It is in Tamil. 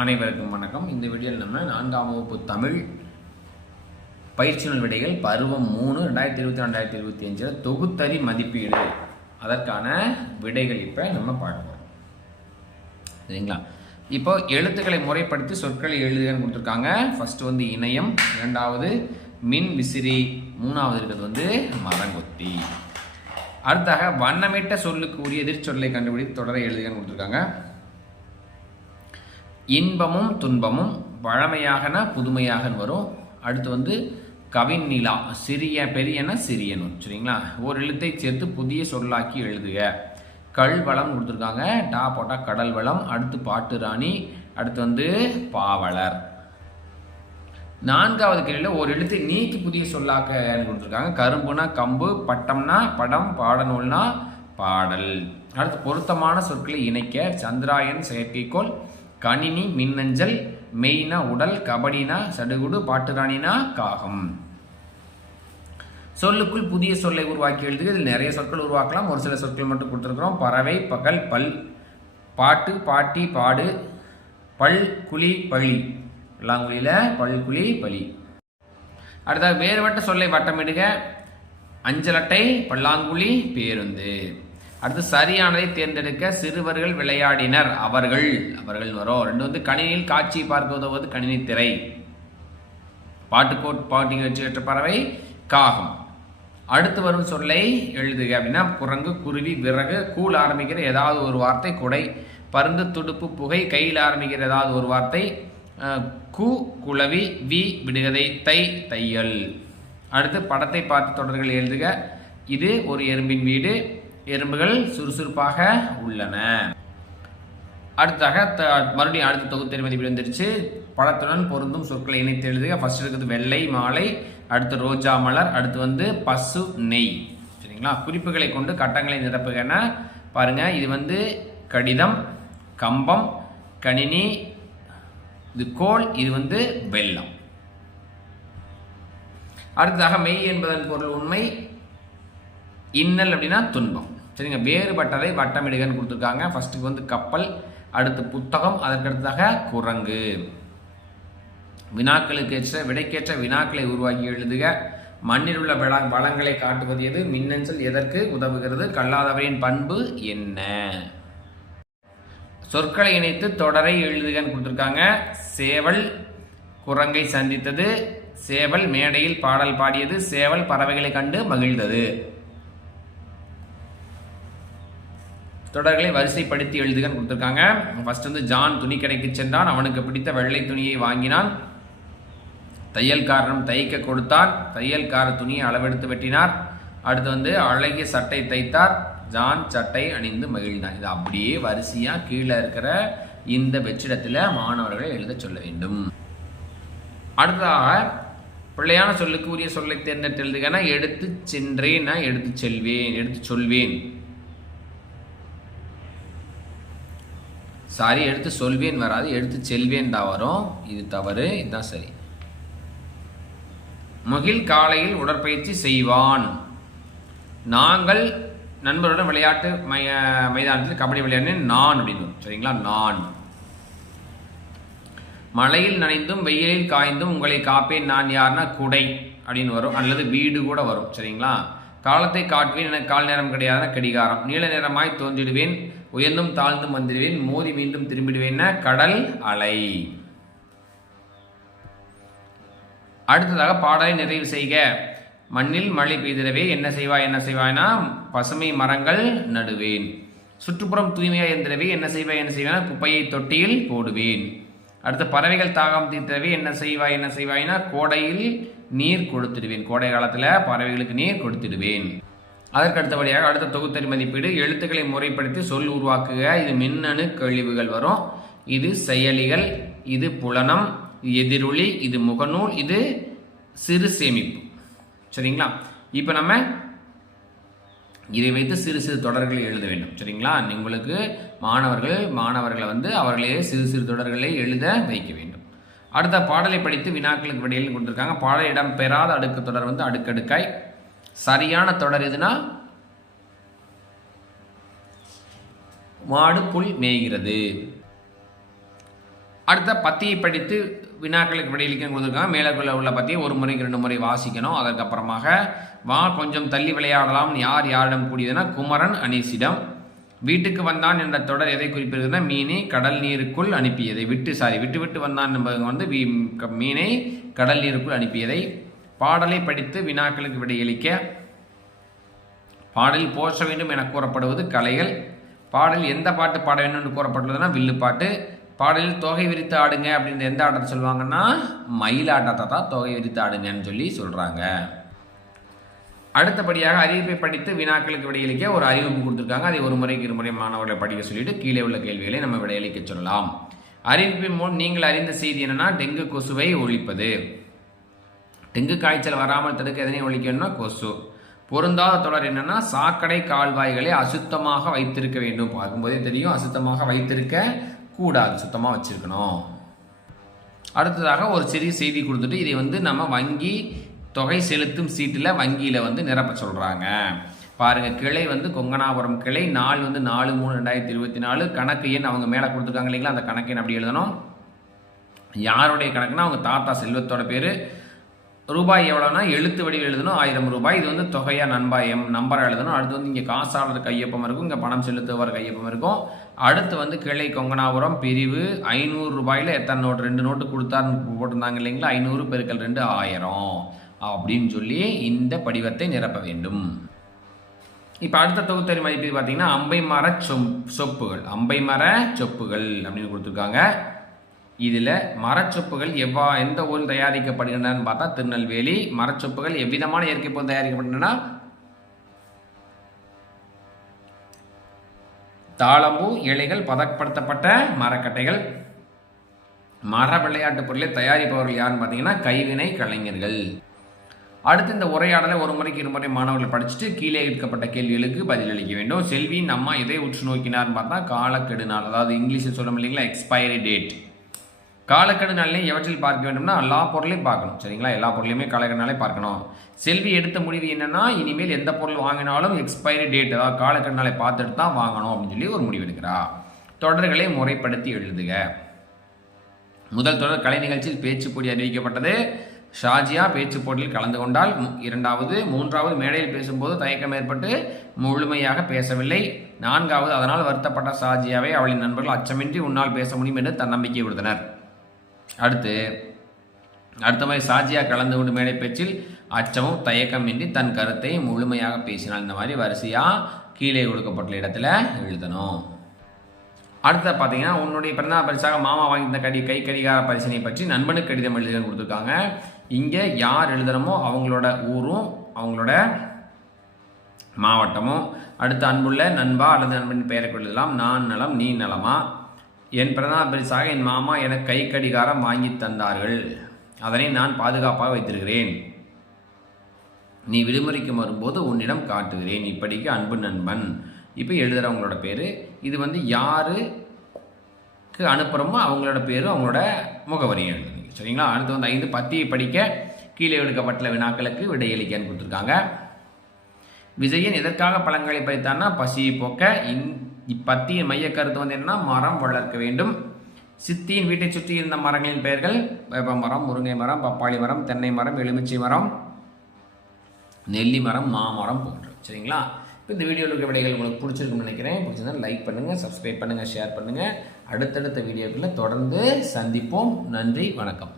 அனைவருக்கும் வணக்கம். இந்த வீடியோவில் நம்ம நான்காம் வகுப்பு தமிழ் பயிற்சி நூல் விடைகள் பருவம் மூணு ரெண்டாயிரத்தி இருபத்தி ரெண்டாயிரத்தி இருபத்தி அஞ்சில் தொகுத்தறி மதிப்பீடு. அதற்கான விடைகள் இப்போ நம்ம பார்க்கலாம். சரிங்களா? இப்போ எழுத்துக்களை முறைப்படுத்தி சொற்களை எழுதுகன்னு கொடுத்துருக்காங்க. ஃபர்ஸ்ட் வந்து இணையம் இரண்டாவது மின் விசிறி மூணாவது இருக்கிறது வந்து மரங்கொத்தி. அடுத்தாக வண்ணமிட்ட சொல்லுக்கு உரிய எதிர்ச்சொல்லை கண்டுபிடித்து தொடரை எழுதுகன்னு கொடுத்துருக்காங்க. இன்பமும் துன்பமும் பழமையாகனா புதுமையாகன்னு வரும். அடுத்து வந்து கவின் நிலா சிறிய பெரியன சிறியனும் சரிங்களா? ஒரு எழுத்தை சேர்த்து புதிய சொல்லாக்கி எழுதுக. கல் வளம் கொடுத்துருக்காங்க. டா போட்டால் கடல் வளம் அடுத்து பாட்டு ராணி அடுத்து வந்து பாவலர். நான்காவது கேள்வியில் ஒரு எழுத்தை நீக்கி புதிய சொல்லாக்க கொடுத்துருக்காங்க. கரும்புனா கம்பு பட்டம்னா படம் பாடநூல்னா பாடல். அடுத்து பொருத்தமான சொற்களை இணைக்க சந்திராயன் செயற்கைக்கோள் கணினி மின்னஞ்சல் மெய்னா உடல் கபடினா சடுகுடு பாட்டுராணினா காகம். சொல்லுக்குள் புதிய சொல்லை உருவாக்கி எழுதுக. இதில் நிறைய சொற்கள் உருவாக்கலாம். ஒரு சில சொற்கள் மட்டும் கொடுத்துருக்குறோம். பறவை பகல் பல் பாட்டு பாட்டி பாடு பல் குழி பழி. பல்லாங்குழியில் பல் குழி பழி. அடுத்தது வேறுபட்ட சொல்லை வட்டமிடுக. அஞ்சலட்டை பல்லாங்குழி பேருந்து. அடுத்து சரியானதை தேர்ந்தெடுக்க சிறுவர்கள் விளையாடினர். அவர்கள் அவர்கள் வரும் ரெண்டு வந்து கணினியில் காட்சி பார்க்க உதவுவது கணினி திரை. பாட்டுக்கோட் பாட்டி நிகழ்ச்சி பறவை காகம். அடுத்து வரும் சொல்லை எழுதுக அப்படின்னா குரங்கு குருவி விறகு கூழ் ஆரம்பிக்கிற ஏதாவது ஒரு வார்த்தை குடை பருந்து துடுப்பு புகை கையில் ஆரம்பிக்கிற ஏதாவது ஒரு வார்த்தை கு குளவி வி விடுகதை தை தையல். அடுத்து படத்தை பார்த்து தொடர்கள் எழுதுக. இது ஒரு எறும்பின் வீடு. எறும்புகள் சுறுசுறுப்பாக உள்ளன. அடுத்தாக த- மறுபடியும் அடுத்த தொகுத்தறி மதிப்பீடு வந்துருச்சு படத்துடன் பொருந்தும் சொற்களை இணைத்து எழுதுக. ஃபர்ஸ்ட் இருக்குது வெள்ளை மாலை அடுத்து ரோஜா மலர் அடுத்து வந்து பசு நெய். சரிங்களா? குறிப்புகளை கொண்டு கட்டங்களை நிரப்புகன பாருங்கள் இது வந்து கடிதம் கம்பம் கணினி இது கோல் இது வந்து வெள்ளம். அடுத்ததாக மெய் என்பதன் பொருள் உண்மை இன்னல் அப்படின்னா துன்பம். சரிங்க. வேறுபட்டதை வட்டமிடுகன்னு கொடுத்துருக்காங்க. ஃபஸ்ட்டுக்கு வந்து கப்பல் அடுத்து புத்தகம் அதற்கடுத்ததாக குரங்கு. வினாக்களுக்கு ஏற்ற விடைக்கேற்ற வினாக்களை உருவாக்கி எழுதுக. மண்ணில் உள்ள வள வளங்களை காட்டுவது எது? மின்னஞ்சல் எதற்கு உதவுகிறது? கல்லாதவரின் பண்பு என்ன? சொற்களை இணைத்து தொடரை எழுதுகன்னு கொடுத்துருக்காங்க. சேவல் குரங்கை சந்தித்தது. சேவல் மேடையில் பாடல் பாடியது. சேவல் பறவைகளை கண்டு மகிழ்ந்தது. தொடர்களை வரிசைப்படுத்தி எழுதுகன்னு கொடுத்துருக்காங்க. ஃபர்ஸ்ட் வந்து ஜான் துணி கடைக்கு சென்றான். அவனுக்கு பிடித்த வெள்ளை துணியை வாங்கினான். தையல்காரனும் தைக்க கொடுத்தார் தையல்கார துணியை அளவெடுத்து வெட்டினார். அடுத்து வந்து அழகிய சட்டை தைத்தார். ஜான் சட்டை அணிந்து மகிழ்ந்தான். இது அப்படியே வரிசையாக கீழே இருக்கிற இந்த வெற்றிடத்தில் மாணவர்களை எழுத சொல்ல வேண்டும். அடுத்ததாக பிள்ளையான சொல்லுக்கு உரிய சொல்லை தேர்ந்தெடுத்து எழுதுகனா எடுத்து சென்றேன் நான் எடுத்து செல்வேன் எடுத்து சொல்வேன். சாரி எடுத்து சொல்வேன் வராது எடுத்து செல்வேன் தான் வரும். இது தவறு இதுதான் சரி. மகிழ் காலையில் உடற்பயிற்சி செய்வான். நாங்கள் நண்பருடன் விளையாட்டு மைய மைதானத்தில் கபடி விளையாடினேன். நான் அப்படின்னு சரிங்களா? நான். மழையில் நனைந்தும் வெயிலில் காய்ந்தும் உங்களை காப்பேன் நான் யாருன்னா குடை அப்படின்னு வரும். அல்லது வீடு கூட வரும். சரிங்களா? காலத்தை காட்டுவேன் எனக்கு கால் நேரம் கிடையாதுன்னா கடிகாரம். நீல நேரமாய் தோன்றிடுவேன் உயர்ந்தும் தாழ்ந்தும் வந்துடுவேன் மோதி மீண்டும் திரும்பிடுவேன்னா கடல் அலை. அடுத்ததாக பாடலை நிறைவு செய்க. மண்ணில் மழை பெய்திடவே என்ன செய்வாய் என்ன செய்வாய்னா பசுமை மரங்கள் நடுவேன். சுற்றுப்புறம் தூய்மையாக இருந்திடவே என்ன செய்வாய் என்ன செய்வாய்னா குப்பையை தொட்டியில் போடுவேன். அடுத்து பறவைகள் தாகம் தீர்த்தவே என்ன செய்வாய் என்ன செய்வாய்னா கோடையில் நீர் கொடுத்துடுவேன். கோடை காலத்தில் பறவைகளுக்கு நீர் கொடுத்துடுவேன். அதற்கு அடுத்தபடியாக அடுத்த தொகுத்தறி மதிப்பீடு எழுத்துக்களை முறைப்படுத்தி சொல் உருவாக்குக. இது மின்னணு கழிவுகள் வரும். இது செயலிகள் இது புலனம் எதிரொலி இது முகநூல் இது சிறு சேமிப்பு. சரிங்களா? இப்போ நம்ம இதை வைத்து சிறு சிறு தொடர்களை எழுத வேண்டும். சரிங்களா? உங்களுக்கு மாணவர்கள் மாணவர்களை வந்து அவர்களே சிறு சிறு தொடர்களை எழுத வைக்க வேண்டும். அடுத்த பாடலை படித்து வினாக்களுக்கு விடையில் கொடுத்துருக்காங்க. பாட இடம் பெறாத அடுக்கு தொடர் வந்து அடுக்கடுக்காய். சரியான தொடர் எதுனா? மாடு புல் மேய்கிறது. அடுத்த பத்தியை படித்து வினாக்களுக்கு விடையளிக்க கொடுத்துருக்காங்க மேலக்குள்ள உள்ள பற்றி ஒரு முறைக்கு ரெண்டு முறை வாசிக்கணும். அதற்கப்புறமாக வா கொஞ்சம் தள்ளி விளையாடலாம். யார் யாரிடம் கூடியதுன்னா குமரன் அனீசிடம். வீட்டுக்கு வந்தான் என்ற தொடர் எதை குறிப்பிடுதுன்னா மீனை கடல் நீருக்குள் அனுப்பியதை விட்டு சாரி விட்டு விட்டு வந்தான் என்பது வந்து மீனை கடல் நீருக்குள் அனுப்பியதை பாடலை படித்து வினாக்களுக்கு விடையளிக்க பாடலில் போற்ற வேண்டும் என கூறப்படுவது கலைகள். பாடல் எந்த பாட்டு பாட வேண்டும் என்று கூறப்பட்டுள்ளதுன்னா வில்லுப்பாட்டு. பாடலில் தொகை விரித்து ஆடுங்க அப்படின்னு எந்த ஆட்டம் சொல்லுவாங்கன்னா? மயிலாட்டத்தை தான் தொகை விரித்து ஆடுங்கன்னு சொல்லி சொல்கிறாங்க அடுத்தபடியாக அறிவிப்பை படித்து வினாக்களுக்கு விடையளிக்க ஒரு அறிவிப்பு கொடுத்துருக்காங்க. அதை ஒரு முறைக்கு இரு முறை மாணவர்களை படிக்க சொல்லிட்டு கீழே உள்ள கேள்விகளை நம்ம விடையளிக்க சொல்லலாம். அறிவிப்பின் மூலம் நீங்கள் அறிந்த செய்தி என்னன்னா டெங்கு கொசுவை ஒழிப்பது. டெங்கு காய்ச்சல் வராமல் தடுக்க எதனை ஒழிக்கணும்னா கொசு. பொருந்தாத தொடர் என்னன்னா சாக்கடை கால்வாய்களை அசுத்தமாக வைத்திருக்க வேண்டும். பார்க்கும்போதே தெரியும் அசுத்தமாக வைத்திருக்க கூடாது சுத்தமாக வச்சுருக்கணும். அடுத்ததாக ஒரு சிறிய செய்தி கொடுத்துட்டு இதை வந்து நம்ம வங்கி தொகை செலுத்தும் சீட்டில் வங்கியில் வந்து நிரப்ப சொல்கிறாங்க பாருங்கள் கிளை வந்து கொங்கனாபுரம் கிளை நாள் வந்து நாலு மூணு ரெண்டாயிரத்தி இருபத்தி நாலு. கணக்கு எண் அவங்க மேலே கொடுத்துருக்காங்க இல்லைங்களா? அந்த கணக்கு எண் அப்படி எழுதணும். யாருடைய கணக்குனா அவங்க தாத்தா செல்வத்தோட பேர். ரூபாய் எவ்வளோனா எழுத்து வடிவில் எழுதணும் ஆயிரம் ரூபாய். இது வந்து தொகையா நண்பா எம் நம்பராக எழுதணும். அடுத்து வந்து இங்கே காசாளர் கையொப்பம் இருக்கும் இங்கே பணம் செலுத்துவார் கையொப்பம் இருக்கும். அடுத்து வந்து கிளை கொங்கனாபுரம் பிரிவு ஐநூறு ரூபாயில் எத்தனை நோட்டு? ரெண்டு நோட்டு கொடுத்தாருன்னு போட்டிருந்தாங்க இல்லைங்களா? ஐநூறு பெருக்கல் ரெண்டு ஆயிரம். அப்படின்னு சொல்லி இந்த படிவத்தை நிரப்ப வேண்டும். இப்போ அடுத்த தொகுத்தறி மதிப்பீடு பார்த்தீங்கன்னா அம்பை மர சொம் சொப்புகள். அம்பை மர சொப்புகள் அப்படின்னு கொடுத்துருக்காங்க. இதில் மரச்சொப்புகள் எவ்வா எந்த ஊரில் தயாரிக்கப்படுகின்றன பார்த்தா திருநெல்வேலி. மரச்சொப்புகள் எவ்விதமான இயற்கை பொருள் தயாரிக்கப்படுகின்றன? தாளம்பூ இலைகள் பதப்படுத்தப்பட்ட மரக்கட்டைகள். மர விளையாட்டு பொருளை தயாரிப்பவர்கள் யாருன்னு பார்த்தீங்கன்னா கைவினை கலைஞர்கள். அடுத்து இந்த உரையாடலை ஒரு முறைக்கு இருமுறை மாணவர்கள் படிச்சுட்டு கீழே எடுக்கப்பட்ட கேள்விகளுக்கு பதிலளிக்க வேண்டும். செல்வியின் அம்மா எதை உற்று நோக்கினார்னு பார்த்தா காலக்கெடு நாள் அதாவது இங்கிலீஷில் சொல்ல இல்லைங்களா எக்ஸ்பைரி டேட் காலக்கெடு நாள்லையும் எவற்றில் பார்க்க வேண்டும்னா எல்லா பொருளையும் பார்க்கணும். சரிங்களா? எல்லா பொருளையுமே காலக்கெடு நாளே பார்க்கணும். செல்வி எடுத்த முடிவு என்னன்னா இனிமேல் எந்த பொருள் வாங்கினாலும் எக்ஸ்பைரி டேட் அதாவது காலக்கெடு நாளை பார்த்துட்டு தான் வாங்கணும் அப்படின்னு சொல்லி ஒரு முடிவு எடுக்கிறா. தொடர்களை முறைப்படுத்தி எழுதுக. முதல் தொடர் கலை நிகழ்ச்சியில் பேச்சு போட்டி அறிவிக்கப்பட்டது. ஷாஜியா பேச்சு போட்டியில் கலந்து கொண்டால் இரண்டாவது மூன்றாவது மேடையில் பேசும்போது தயக்கம் ஏற்பட்டு முழுமையாக பேசவில்லை. நான்காவது அதனால் வருத்தப்பட்ட ஷாஜியாவை அவளின் நண்பர்கள் அச்சமின்றி உன்னால் பேச முடியும் என்று தன்னம்பிக்கை கொடுத்தனர் அடுத்து அடுத்த மாதிரி சாஜியா கலந்து கொண்டு மேடை பேச்சில் அச்சமும் தயக்கமின்றி தன் கருத்தை முழுமையாக பேசினால் இந்த மாதிரி வரிசையாக கீழே கொடுக்கப்பட்டுள்ள இடத்துல எழுதணும். அடுத்த பார்த்தீங்கன்னா உன்னுடைய பிறந்தநாள் பரிசாக மாமா வாங்கி கடி கை கடிகார பரிசனை பற்றி நண்பனுக்கு கடிதம் எழுத கொடுத்துருக்காங்க. இங்கே யார் எழுதுறமோ அவங்களோட ஊரும் அவங்களோட மாவட்டமும். அடுத்து அன்புள்ள நண்பா அல்லது நண்பன் பெயரை எழுதலாம் நான் நலம் நீ நலமா? என் பிறந்தநாள் பரிசாக என் மாமா எனக்கு கை கடிகாரம் வாங்கி தந்தார்கள். அதனை நான் பாதுகாப்பாக வைத்திருக்கிறேன். நீ விடுமுறைக்கு வரும்போது உன்னிடம் காட்டுகிறேன். இப்படிக்கு அன்பு நண்பன். இப்போ எழுதுகிறவங்களோட பேர். இது வந்து யாருக்கு அனுப்புகிறோமோ அவங்களோட பேரும் அவங்களோட முகவரியும் எழுதுங்க சரிங்களா? அடுத்து வந்து ஐந்து பத்தியை படிக்க கீழே எடுக்கப்பட்ட வினாக்களுக்கு விடையளிக்கன்னு கொடுத்துருக்காங்க. விஜயன் எதற்காக பழங்களை பறித்தான்னா பசியை போக்க இந் இப்பத்தியின் மைய கருத்து வந்து என்னன்னா மரம் வளர்க்க வேண்டும். சித்தியின் வீட்டை சுற்றி இருந்த மரங்களின் பெயர்கள் வேப்ப மரம் முருங்கை மரம் பப்பாளி மரம் தென்னை மரம் எலுமிச்சை மரம் நெல்லி மரம் மாமரம் போன்ற. சரிங்களா? இப்போ இந்த வீடியோவில் இருக்க விடைகள் உங்களுக்கு பிடிச்சிருக்கும்னு நினைக்கிறேன். பிடிச்சிருந்தா லைக் பண்ணுங்கள் சப்ஸ்கிரைப் பண்ணுங்கள் ஷேர் பண்ணுங்கள் அடுத்தடுத்த வீடியோக்களை தொடர்ந்து சந்திப்போம். நன்றி வணக்கம்.